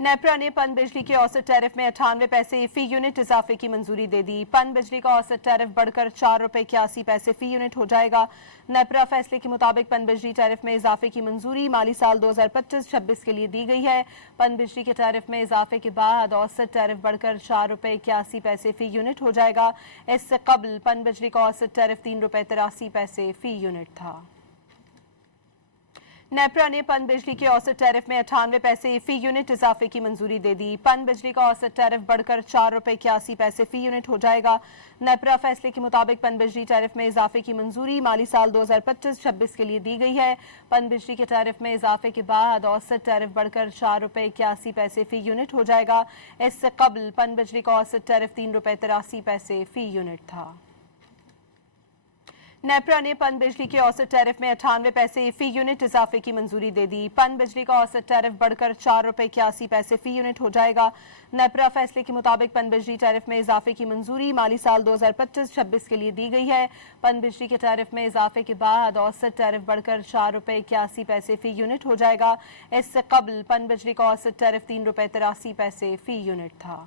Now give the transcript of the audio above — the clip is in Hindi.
नेपरा ने पन बिजली के औसत टैरिफ में 98 पैसे फी यूनिट इजाफे की मंजूरी दे दी। पन बिजली का औसत टैरिफ बढ़कर 4 रुपए 81 पैसे फी यूनिट हो जाएगा। नेपरा फैसले के मुताबिक पन बिजली टैरिफ में इजाफे की मंजूरी माली साल 2025-26 के लिए दी गई है। पन बिजली के टैरिफ में इजाफे के बाद औसत टैरिफ बढ़कर 4 रुपए 81 पैसे फी यूनिट हो जाएगा। इससे कबल पन बिजली का औसत टैरिफ 3 रुपए 83 पैसे फी यूनिट था। नेपरा ने पन बिजली के औसत टैरिफ में 98 पैसे फी यूनिट इजाफे की मंजूरी दे दी। पन बिजली का औसत टैरिफ बढ़कर 4 रुपए 81 पैसे फी यूनिट हो जाएगा। नेपरा फैसले के मुताबिक पन बिजली टैरिफ में इजाफे की मंजूरी माली साल 2025-26 के लिए दी गई है। पन बिजली के टैरिफ में इजाफे के बाद औसत टैरिफ बढ़कर 4 रुपए 81 पैसे फी यूनिट हो जाएगा। इससे कबल पन बिजली का औसत टैरिफ 3 रुपए 83 पैसे फी यूनिट था। नेपरा ने पन बिजली के औसत टैरिफ में 98 पैसे फी यूनिट इजाफे की मंजूरी दे दी। पन बिजली का औसत टैरिफ बढ़कर 4 रुपए 81 पैसे फी यूनिट हो जाएगा। नेपरा फैसले के मुताबिक पन बिजली टैरिफ में इजाफे की मंजूरी माली साल 2025-26 के लिए दी गई है। पन बिजली के टैरिफ में इजाफे के बाद औसत टैरिफ बढ़कर 4 रुपए 81 पैसे फी यूनिट हो जाएगा। इससे कबल पन बिजली का औसत टैरिफ 3 रुपए 83 पैसे फी यूनिट था।